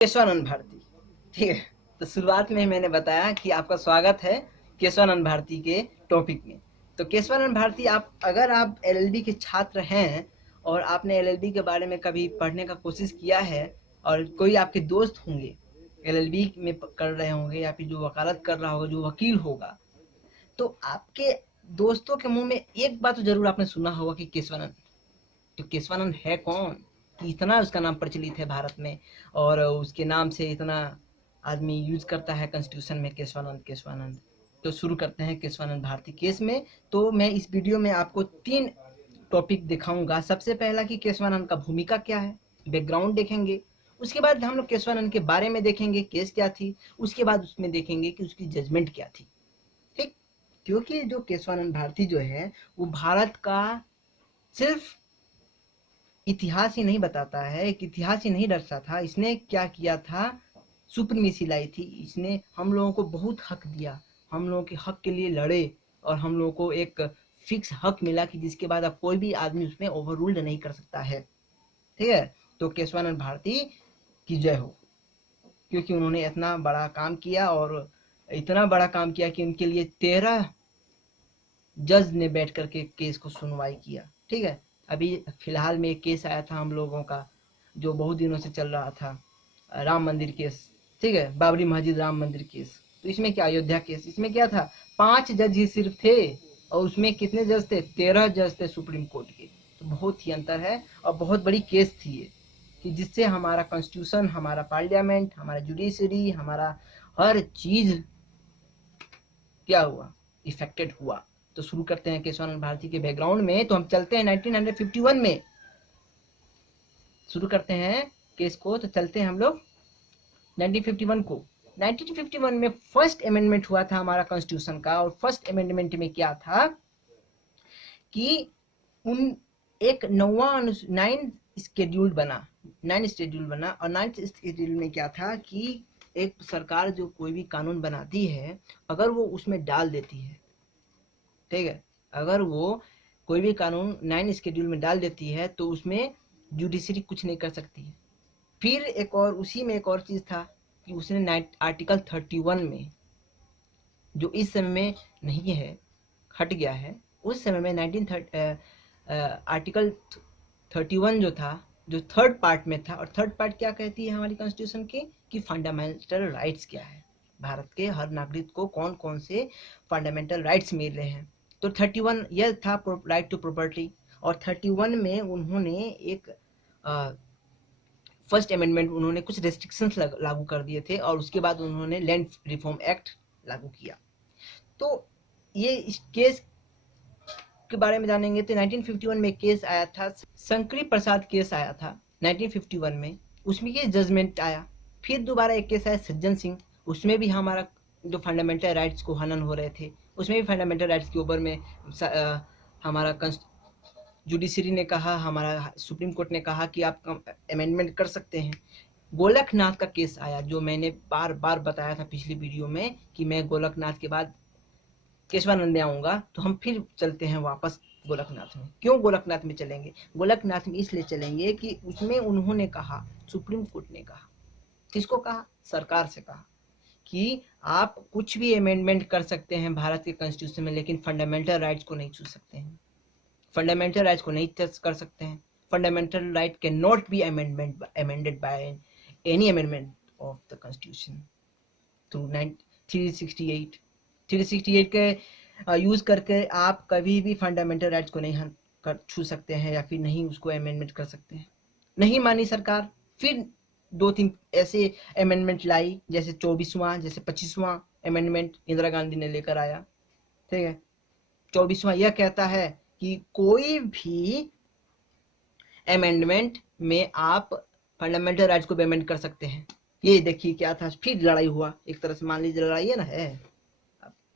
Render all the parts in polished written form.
केशवानंद भारती। ठीक है, तो शुरुआत में ही मैंने बताया कि आपका स्वागत है केशवानंद भारती के टॉपिक में। तो केशवानंद भारती, अगर आप एलएलबी के छात्र हैं और आपने एलएलबी के बारे में कभी पढ़ने का कोशिश किया है और कोई आपके दोस्त होंगे एलएलबी में कर रहे होंगे या फिर जो वकालत कर रहा होगा, जो वकील होगा, तो आपके दोस्तों के मुंह में एक बात तो जरूर आपने सुना होगा कि केशवानंद। तो केशवानंद है कौन कि इतना उसका नाम प्रचलित है भारत में और उसके नाम से इतना आदमी यूज करता है कॉन्स्टिट्यूशन में, केशवानंद केशवानंद। तो शुरू करते हैं केशवानंद भारती केस में। तो मैं इस वीडियो में आपको 3 टॉपिक दिखाऊंगा। सबसे पहला कि केशवानंद का भूमिका क्या है, बैकग्राउंड देखेंगे। उसके बाद हम लोग केशवानंद के बारे में देखेंगे, केस क्या थी। उसके बाद उसमें देखेंगे कि उसकी जजमेंट क्या थी। ठीक, क्योंकि जो केशवानंद भारती जो है वो भारत का सिर्फ इतिहास ही नहीं बताता है, एक इतिहास ही नहीं दर्शाता था। इसने क्या किया था, सुप्रीमेसी लाई थी। इसने हम लोगों को बहुत हक दिया, हम लोगों के हक के लिए लड़े और हम लोगों को एक फिक्स हक मिला कि जिसके बाद अब कोई भी आदमी उसमें ओवर रूल्ड नहीं कर सकता है। ठीक है, तो केशवानंद भारती की जय हो, क्योंकि उन्होंने इतना बड़ा काम किया और इतना बड़ा काम किया कि उनके लिए 13 जज ने बैठ करके केस को सुनवाई किया। ठीक है, अभी फिलहाल में एक केस आया था हम लोगों का जो बहुत दिनों से चल रहा था, राम मंदिर केस। ठीक है, बाबरी मस्जिद राम मंदिर केस। तो इसमें क्या, अयोध्या केस, इसमें क्या था, 5 जज ही सिर्फ थे और उसमें कितने जज थे, 13 जज थे सुप्रीम कोर्ट के। तो बहुत ही अंतर है और बहुत बड़ी केस थी ये, कि जिससे हमारा कॉन्स्टिट्यूशन, हमारा पार्लियामेंट, हमारा जुडिशरी, हमारा हर चीज क्या हुआ, इफेक्टेड हुआ। तो शुरू करते हैं केशवानंद भारती के बैकग्राउंड में। तो हम चलते हैं 1951 में, शुरू करते हैं केस को। तो चलते हैं हम लोग 1951 को। 1951 में फर्स्ट अमेंडमेंट हुआ था हमारा कॉन्स्टिट्यूशन का। और फर्स्ट अमेंडमेंट में क्या था कि उन एक 9 शेड्यूल बना, 9 शेड्यूल बना। और 9 शेड्यूल में क्या था कि एक सरकार जो कोई भी कानून बनाती है, अगर वो उसमें डाल देती है, ठीक है, अगर वो कोई भी कानून 9 शेड्यूल में डाल देती है तो उसमें जुडिशरी कुछ नहीं कर सकती है। फिर एक और उसी में एक और चीज था कि उसने आर्टिकल 31 में, जो इस समय में नहीं है, हट गया है, उस समय में 1930 आर्टिकल 31 जो था, जो थर्ड पार्ट में था। और थर्ड पार्ट क्या कहती है हमारी कॉन्स्टिट्यूशन के, कि फंडामेंटल राइट्स क्या है, भारत के हर नागरिक को कौन कौन से फंडामेंटल राइट्स मिल रहे हैं। तो 31 यह था, राइट टू प्रॉपर्टी। और 31 में उन्होंने एक फर्स्ट अमेंडमेंट, उन्होंने कुछ रेस्ट्रिक्शंस लागू कर दिए थे और उसके बाद उन्होंने लैंड रिफॉर्म एक्ट लागू किया। तो ये इस केस के बारे में जानेंगे। तो 1951 में केस आया था, शंकरी प्रसाद केस आया था 1951 में, उसमें ये जजमेंट आया। फिर दोबारा एक केस आया सज्जन सिंह, उसमें भी हमारा जो फंडामेंटल राइट्स को हनन हो रहे थे, उसमें भी फंडामेंटल राइट्स के ऊपर में हमारा जुडिशरी ने कहा, हमारा सुप्रीम कोर्ट ने कहा कि आप अमेंडमेंट कर सकते हैं। गोलकनाथ का केस आया, जो मैंने बार बार बताया था पिछली वीडियो में कि मैं गोलकनाथ के बाद केशवानंद में आऊंगा। तो हम फिर चलते हैं वापस गोलकनाथ में। क्यों गोलकनाथ में चलेंगे, गोलकनाथ में इसलिए चलेंगे कि उसमें उन्होंने कहा, सुप्रीम कोर्ट ने कहा, किसको कहा, सरकार से कहा कि आप कुछ भी अमेंडमेंट कर सकते हैं भारत के कॉन्स्टिट्यूशन में, लेकिन फंडामेंटल राइट्स को नहीं छू सकते हैं, फंडामेंटल राइट्स को नहीं टच कर सकते हैं। Fundamental right can not be amended by any amendment of the constitution through 368 के यूज करके आप कभी भी फंडामेंटल राइट्स को नहीं छू सकते हैं या फिर नहीं उसको अमेंडमेंट कर सकते हैं। नहीं मानी सरकार, फिर 2-3 ऐसे अमेंडमेंट लाई, जैसे 24वां, जैसे 25वां अमेंडमेंट इंदिरा गांधी ने लेकर आया। ठीक है, 24वां यह कहता है कि कोई भी अमेंडमेंट में आप फंडामेंटल राइट्स को भी अमेंड कर सकते हैं। ये देखिए क्या था, फिर लड़ाई हुआ, एक तरह से मान लीजिए लड़ाई है ना, है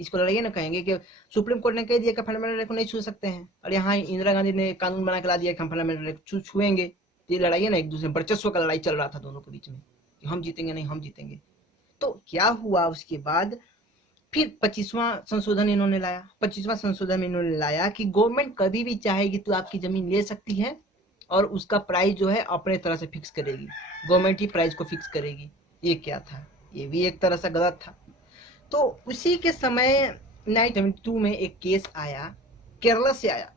इसको लड़ाई ना कहेंगे कि सुप्रीम कोर्ट ने कह दिया कि फंडामेंटल राइट को नहीं छू सकते हैं, और यहाँ इंदिरा गांधी ने कानून बना के ला दिया कि हम फंडामेंटल राइट छुएंगे। ये लड़ाई है ना, एक दूसरे वर्चस्व का लड़ाई चल रहा था दोनों के बीच में, कि हम जीतेंगे नहीं हम जीतेंगे। तो क्या हुआ उसके बाद, फिर 25वां संशोधन इन्होंने लाया। 25वां संशोधन में इन्होंने लाया कि गवर्नमेंट कभी भी चाहेगी तो आपकी जमीन ले सकती है, और उसका प्राइस जो है अपने तरह से फिक्स करेगी, गवर्नमेंट ही प्राइस को फिक्स करेगी। ये क्या था? ये भी एक तरह से गलत था। तो उसी के समय 1972 में एक केस आया, केरला से आया।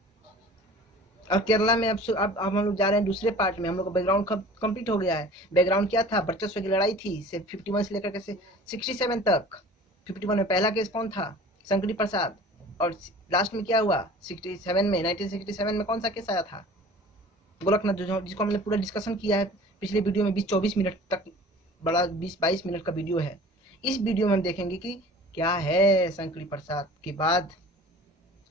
और केरला में अब हम लोग जा रहे हैं दूसरे पार्ट में। हम लोग का बैकग्राउंड कंप्लीट हो गया है। बैकग्राउंड क्या था? वर्चस्व की लड़ाई थी से 51 से लेकर के 67 तक। 51 में पहला केस कौन था? शंकरी प्रसाद। और लास्ट में क्या हुआ? 1967 में कौन सा केस आया था? गोरखनाथ, जिसको हमने पूरा डिस्कशन किया है पिछले वीडियो में। 20-24 मिनट तक, बड़ा 20-22 मिनट का वीडियो है। इस वीडियो में हम देखेंगे कि क्या है शंकरी प्रसाद के बाद,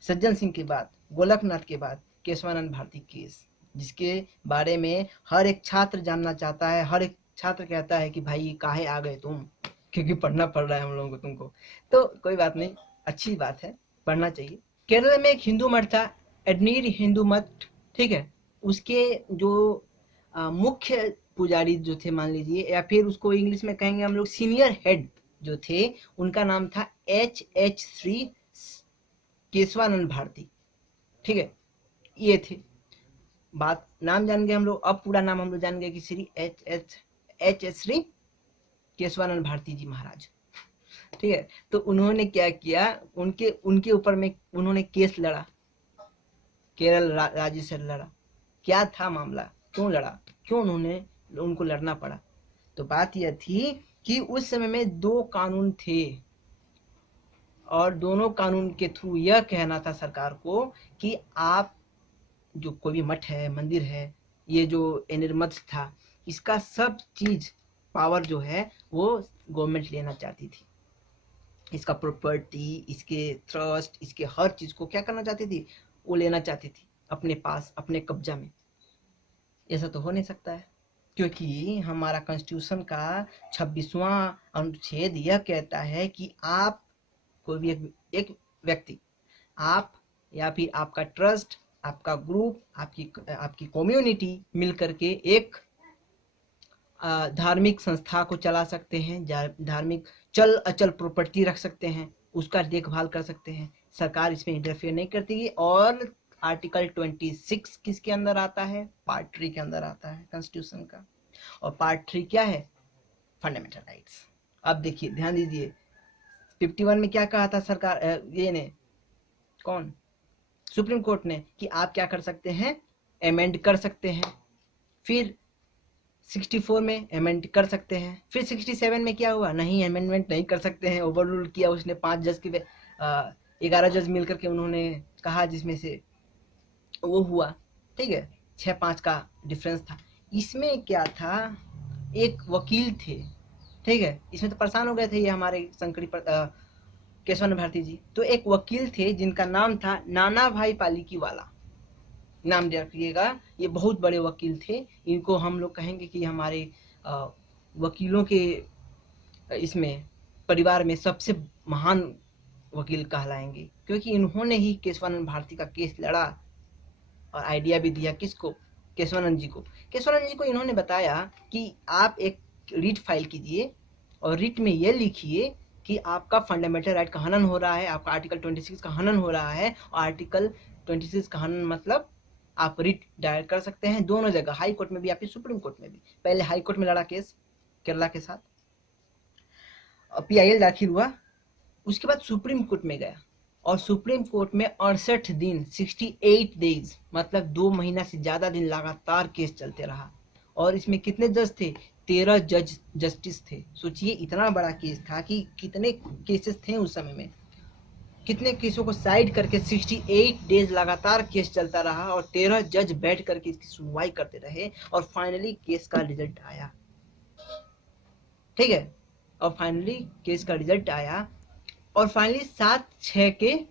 सज्जन सिंह के बाद, गोलकनाथ के बाद केशवानंद भारती केस, जिसके बारे में हर एक छात्र जानना चाहता है। हर एक छात्र कहता है कि भाई काहे आ गए तुम, क्योंकि पढ़ना पड़ रहा है हम लोगों को तुमको। तो कोई बात नहीं, अच्छी बात है, पढ़ना चाहिए। केरल में एक हिंदू मठ था, एडनीर हिंदू मठ, ठीक है। उसके जो मुख्य पुजारी जो थे, मान लीजिए, या फिर उसको इंग्लिश में कहेंगे हम लोग सीनियर हेड जो थे, उनका नाम था H श्री केशवानंद भारती, ठीक है। ये थे। बात नाम जान गए हम लोग। अब पूरा नाम हम लोग जान गए कि श्री एच श्री केशवानंद भारती जी महाराज, ठीक है। तो उन्होंने क्या किया, उनके ऊपर में उन्होंने केस लड़ा, केरल राज्य से लड़ा। क्या था मामला, क्यों लड़ा, क्यों उनको लड़ना पड़ा? तो बात यह थी कि उस समय में 2 कानून थे, और दोनों कानून के थ्रू यह कहना था सरकार को कि आप जो कोई भी मठ है, मंदिर है, ये जो निर्मत था, इसका सब चीज पावर जो है वो गवर्नमेंट लेना चाहती थी। इसका प्रॉपर्टी, इसके ट्रस्ट, इसके हर चीज को क्या करना चाहती थी? वो लेना चाहती थी अपने पास, अपने कब्जा में। ऐसा तो हो नहीं सकता है, क्योंकि हमारा कॉन्स्टिट्यूशन का 26वां अनुच्छेद यह कहता है कि आप कोई भी एक व्यक्ति, आप या फिर आपका ट्रस्ट, आपका ग्रुप, आपकी कम्युनिटी मिलकर के एक धार्मिक संस्था को चला सकते हैं, धार्मिक चल अचल प्रॉपर्टी रख सकते हैं, उसका देखभाल कर सकते हैं। सरकार इसमें इंटरफेयर नहीं करती। और आर्टिकल 26 किसके अंदर आता है? पार्ट 3 के अंदर आता है कॉन्स्टिट्यूशन का। और पार्ट 3 क्या है? Fundamental rights. अब देखिए, ध्यान दीजिए, 51 में क्या कहा था सरकार, ये ने कौन, सुप्रीम कोर्ट ने, कि आप क्या कर सकते हैं? अमेंड कर सकते हैं। फिर 64 में अमेंड कर सकते हैं। फिर 67 में क्या हुआ? नहीं, अमेंडमेंट नहीं कर सकते हैं, ओवर रूल किया उसने। 5 जज के 11 जज मिलकर के उन्होंने कहा, जिसमें से वो हुआ, ठीक है। 6-5 का डिफरेंस था। इसमें क्या था, एक वकील थे, ठीक है। इसमें तो परेशान हो गए थे ये हमारे केशवानंद भारती जी। तो एक वकील थे जिनका नाम था नाना भाई पालिकी वाला, नाम रखिएगा। ये बहुत बड़े वकील थे। इनको हम लोग कहेंगे कि हमारे वकीलों के इसमें परिवार में सबसे महान वकील कहलाएंगे, क्योंकि इन्होंने ही केशवानंद भारती का केस लड़ा और आइडिया भी दिया। किसको? केशवानंद जी को। केशवानंद जी को इन्होंने बताया कि आप एक रिट फाइल कीजिए, और रिट में ये लिखिए कि आपका फंडामेंटल राइट का हनन हो रहा है, आपका आर्टिकल 26 का हनन हो रहा है। और आर्टिकल 26 का हनन मतलब आप रिट दायर कर सकते हैं दोनों जगह, हाई कोर्ट में भी या फिर सुप्रीम कोर्ट में भी। पहले हाई कोर्ट में लड़ा केस केरला के साथ, PIL दाखिल हुआ। उसके बाद सुप्रीम कोर्ट में गया, और सुप्रीम कोर्ट में 68 दिन 68 डेज, मतलब 2 महीना से ज्यादा दिन लगातार केस चलते रहा। और इसमें कितने जज थे? 13 जस्टिस थे। सोचिए, इतना बड़ा केस था कि कितने केसेस थे उस समय में, कितने केसों को साइड करके 68 डेज लगातार केस चलता रहा, और 13 जज बैठ करके इसकी सुनवाई करते रहे। और फाइनली केस का रिजल्ट आया, ठीक है। और फाइनली केस का रिजल्ट आया, और फाइनली 7-6 के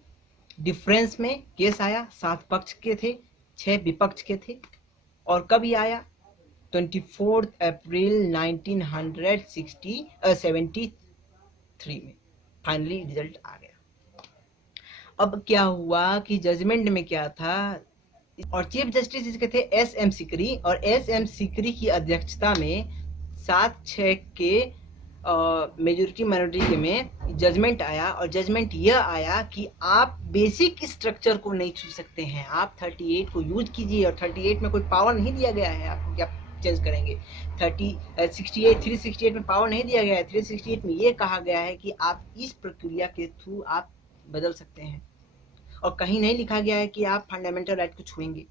डिफरेंस में केस आया। 7 पक्ष के थे, 6 विपक्ष के थे। और कब ये आया? 24 अप्रैल 1973 में फाइनली रिजल्ट आ गया। अब क्या हुआ कि जजमेंट में क्या था, और चीफ जस्टिस इसके थे SM सिकरी, और SM सिकरी की अध्यक्षता में 7-6 के मेजोरिटी माइनॉरिटी में जजमेंट आया, और जजमेंट यह आया कि आप बेसिक स्ट्रक्चर को नहीं छू सकते हैं। आप 38 को यूज कीजिए, और 38 में कोई पावर नहीं दिया गया है आपको कि आप चेंज करेंगे। 368 में पावर नहीं दिया गया है। 368 में ये कहा गया है कि आप इस प्रक्रिया के थ्रू आप बदल सकते हैं, और कहीं नहीं लिखा गया है कि आप फंडामेंटल राइट को छुएंगे।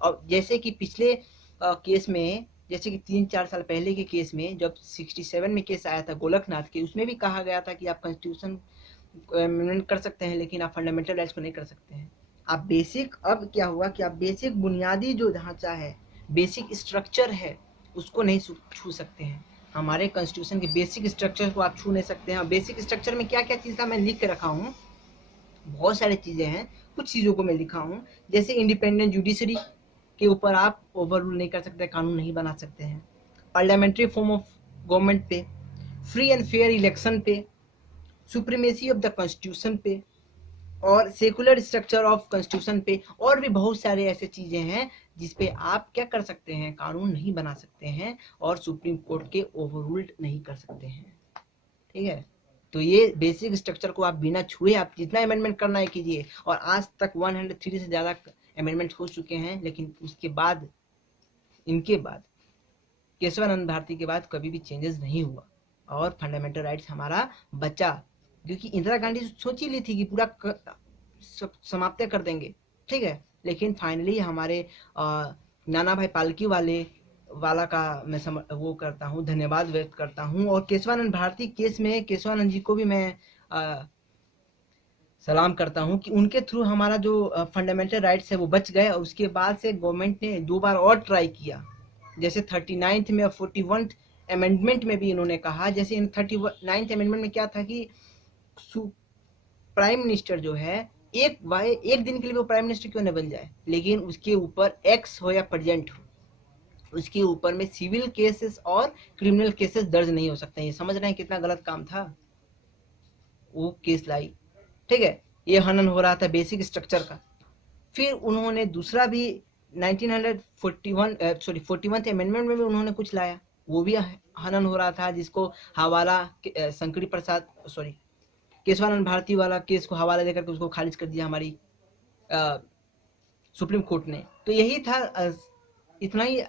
और जैसे कि पिछले केस में, जैसे कि 3-4 साल पहले के केस में, जब 67 में केस आया था गोलकनाथ के, उसमें भी कहा गया था कि आप कॉन्स्टिट्यूशन अमेंडमेंट कर सकते हैं, लेकिन आप फंडामेंटल राइट्स को नहीं कर सकते हैं। आप बेसिक, अब क्या हुआ कि आप बेसिक बुनियादी जो ढांचा है, बेसिक स्ट्रक्चर है, उसको नहीं छू सकते हैं। हमारे कॉन्स्टिट्यूशन के बेसिक स्ट्रक्चर को आप छू नहीं सकते हैं। और बेसिक स्ट्रक्चर में क्या क्या चीज़ था मैं लिख के रखा हूँ, बहुत सारी चीज़ें हैं। कुछ चीज़ों को मैं लिखा हूँ, जैसे इंडिपेंडेंट जुडिशरी के ऊपर आप ओवर रूल नहीं कर सकते, कानून नहीं बना सकते हैं। पार्लियामेंट्री फॉर्म ऑफ गवर्नमेंट पे, फ्री एंड फेयर इलेक्शन पे, सुप्रीमेसी ऑफ द कॉन्स्टिट्यूशन पे, और सेकुलर स्ट्रक्चर ऑफ कॉन्स्टिट्यूशन पे, और भी बहुत सारे ऐसे चीज़ें हैं जिस पे आप क्या कर सकते हैं, कानून नहीं बना सकते हैं और सुप्रीम कोर्ट के ओवर रूल्ड नहीं कर सकते हैं। ठीक है, तो ये बेसिक स्ट्रक्चर को आप बिना छुए आप जितना अमेंडमेंट करना है कीजिए। और आज तक 103 से ज़्यादा अमेंडमेंट हो चुके हैं, लेकिन उसके बाद, इनके बाद, केशवानंद भारती के बाद कभी भी चेंजेस नहीं हुआ, और फंडामेंटल राइट्स हमारा बचा। क्योंकि इंदिरा गांधी सोच ही ली थी कि पूरा समाप्त कर देंगे, ठीक है, लेकिन फाइनली हमारे नाना भाई पालकी वाला का मैं वो करता हूँ, धन्यवाद व्यक्त करता हूँ। और केशवानंद भारती केस में केशवानंद जी को भी मैं सलाम करता हूँ कि उनके थ्रू हमारा जो फंडामेंटल राइट्स है वो बच गए। और उसके बाद से गवर्नमेंट ने 2 बार और ट्राई किया, जैसे 39th में और 41th अमेंडमेंट में भी इन्होंने कहा। जैसे इन 39th अमेंडमेंट में क्या था कि प्राइम मिनिस्टर जो है, एक दिन के लिए वो प्राइम मिनिस्टर क्यों न बन जाए, लेकिन उसके ऊपर एक्स हो या प्रेजेंट हो, उसके ऊपर में सिविल केसेस और क्रिमिनल केसेस दर्ज नहीं हो सकते हैं। ये समझ रहे हैं कितना गलत काम था, वो केस लाई। ठीक है, ये हनन हो रहा था बेसिक स्ट्रक्चर का। फिर उन्होंने दूसरा भी 41th अमेंडमेंट में भी उन्होंने कुछ लाया, वो भी हनन हो रहा था, जिसको हवाला शंकरी प्रसाद केशवानंद भारती वाला केस को हवाला देकर के उसको खारिज कर दिया हमारी सुप्रीम कोर्ट ने। तो यही था, इतना ही।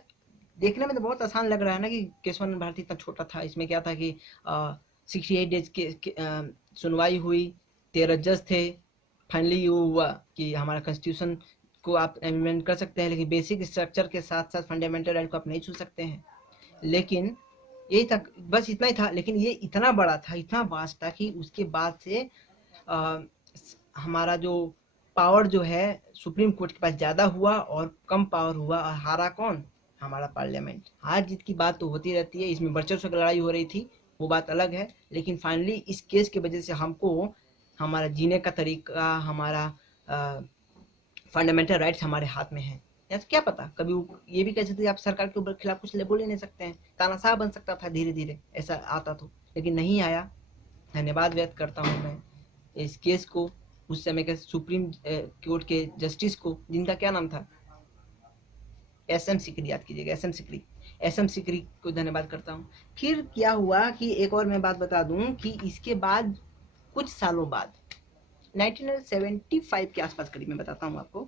देखने में तो बहुत आसान लग रहा है ना कि केशवानंद भारती इतना छोटा था। इसमें क्या था कि 68 डेज के सुनवाई हुई, 13 जज थे, फाइनली ये हुआ कि हमारा कॉन्स्टिट्यूशन को आप अमेंडमेंट कर सकते हैं, लेकिन बेसिक स्ट्रक्चर के साथ साथ फंडामेंटल राइट को आप नहीं छू सकते हैं। लेकिन यही था, बस इतना ही था। लेकिन ये इतना बड़ा था, इतना वास्ट था कि उसके बाद से हमारा जो पावर जो है सुप्रीम कोर्ट के पास ज़्यादा हुआ और कम पावर हुआ, और हारा कौन, हमारा पार्लियामेंट। हार जीत की बात तो होती रहती है, इसमें वर्चस्व की लड़ाई हो रही थी, वो बात अलग है। लेकिन फाइनली इस केस की वजह से हमको हमारा जीने का तरीका, हमारा फंडामेंटल राइट्स हमारे हाथ में है। या तो क्या पता, कभी ये भी कह सकते आप सरकार के खिलाफ कुछ बोल ही नहीं सकते हैं, तानाशाह बन सकता था धीरे धीरे, ऐसा आता तो, लेकिन नहीं आया। धन्यवाद व्यक्त करता हूँ मैं इस केस को, उस समय के सुप्रीम कोर्ट के जस्टिस को, जिनका क्या नाम था, एस एम सिकरी, याद कीजिएगा, एस एम सिकरी को धन्यवाद करता हूँ। फिर क्या हुआ कि एक और मैं बात बता दूं कि इसके बाद कुछ सालों बाद 1975 के आसपास करीब, मैं बताता हूँ आपको।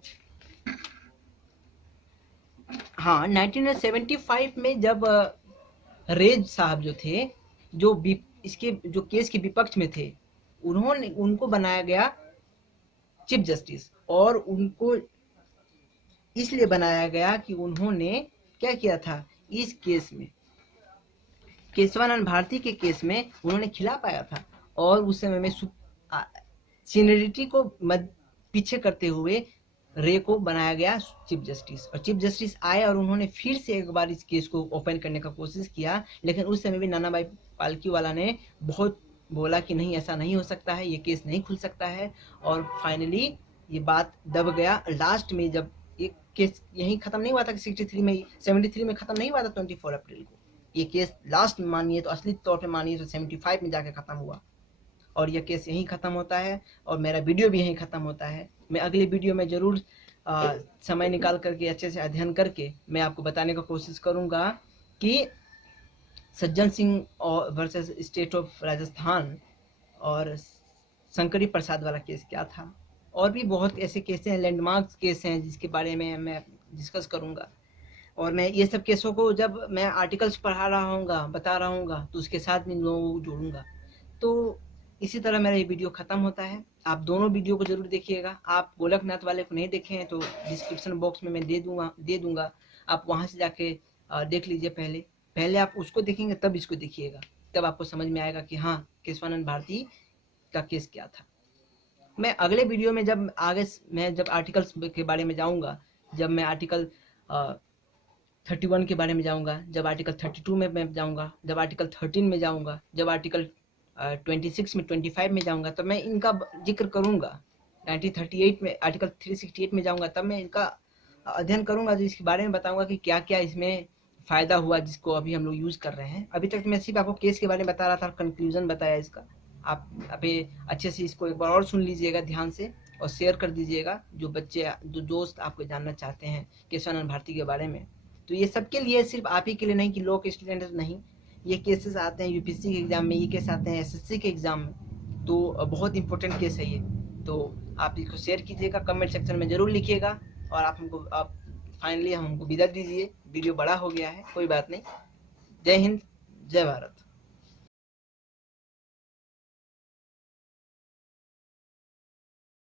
हाँ, 1975 में जब रेज साहब जो थे, जो इसके जो केस के विपक्ष में थे, उनको बनाया गया चीफ जस्टिस। और उनको इसलिए बनाया गया कि उन्होंने क्या किया था, इस केस में, केशवानंद भारती के केस में उन्होंने खिला पाया था। और उस समय में सीनियरिटी को पीछे करते हुए रे को बनाया गया चीफ जस्टिस। और चीफ जस्टिस आए और उन्होंने फिर से एक बार इस केस को ओपन करने का कोशिश किया, लेकिन उस समय भी नाना भाई पालकी वाला ने बहुत बोला कि नहीं, ऐसा नहीं हो सकता है, ये केस नहीं खुल सकता है। और फाइनली ये बात दब गया। लास्ट में जब एक केस यहीं खत्म नहीं हुआ था कि 73 में खत्म नहीं हुआ था 24 अप्रैल को, ये केस लास्ट में मानिए तो, असली तौर पे मानिए तो 75 में जाके खत्म हुआ। और यह केस यहीं ख़त्म होता है, और मेरा वीडियो भी यहीं ख़त्म होता है। मैं अगले वीडियो में ज़रूर समय निकाल करके अच्छे से अध्ययन करके मैं आपको बताने का कोशिश करूँगा कि सज्जन सिंह और वर्सेस स्टेट ऑफ राजस्थान और शंकरी प्रसाद वाला केस क्या था, और भी बहुत ऐसे केस हैं, लैंडमार्क केस हैं जिसके बारे में मैं डिस्कस करूँगा। और मैं ये सब केसों को जब मैं आर्टिकल्स पढ़ा रहा हूँगा, बता रहा हूँगा, तो उसके साथ भी इन लोगों को जोड़ूँगा। तो इसी तरह मेरा ये वीडियो ख़त्म होता है। आप दोनों वीडियो को ज़रूर देखिएगा। आप गोलकनाथ वाले को नहीं देखे हैं तो डिस्क्रिप्शन बॉक्स में मैं दे दूँगा, आप वहाँ से जाके देख लीजिए। पहले आप उसको देखेंगे तब इसको देखिएगा, तब आपको समझ में आएगा कि हाँ, केशवानंद भारती का केस क्या था। मैं अगले वीडियो में जब मैं जब आर्टिकल्स के बारे में जाऊँगा, जब मैं आर्टिकल 31 के बारे में जाऊँगा, जब आर्टिकल 32 में मैं जाऊँगा, जब आर्टिकल 13 में जाऊँगा, जब आर्टिकल 26 में 25 में जाऊँगा, तब मैं इनका जिक्र करूँगा। 1938 में आर्टिकल 368 में जाऊँगा, तब मैं इनका अध्ययन करूँगा, जो इसके बारे में बताऊँगा कि क्या क्या इसमें फ़ायदा हुआ जिसको अभी हम लोग यूज़ कर रहे हैं। अभी तक मैं सिर्फ आपको केस के बारे में बता रहा था, कंक्लूजन बताया इसका। आप अभी अच्छे से इसको एक बार और सुन लीजिएगा ध्यान से, और शेयर कर दीजिएगा जो दोस्त आपको जानना चाहते हैं केशवानंद भारती के बारे में। तो ये सबके लिए, सिर्फ आप ही के लिए नहीं कि लॉ के स्टूडेंट नहीं, ये केसेस आते हैं यूपीएससी के एग्ज़ाम में, ये केस आते हैं एसएससी के एग्ज़ाम में, तो बहुत इंपॉर्टेंट केस है ये। तो आप इसको शेयर कीजिएगा, कमेंट सेक्शन में ज़रूर लिखिएगा। और आप फाइनली हमको विदा दीजिए। वीडियो बड़ा हो गया है, कोई बात नहीं। जय हिंद, जय भारत।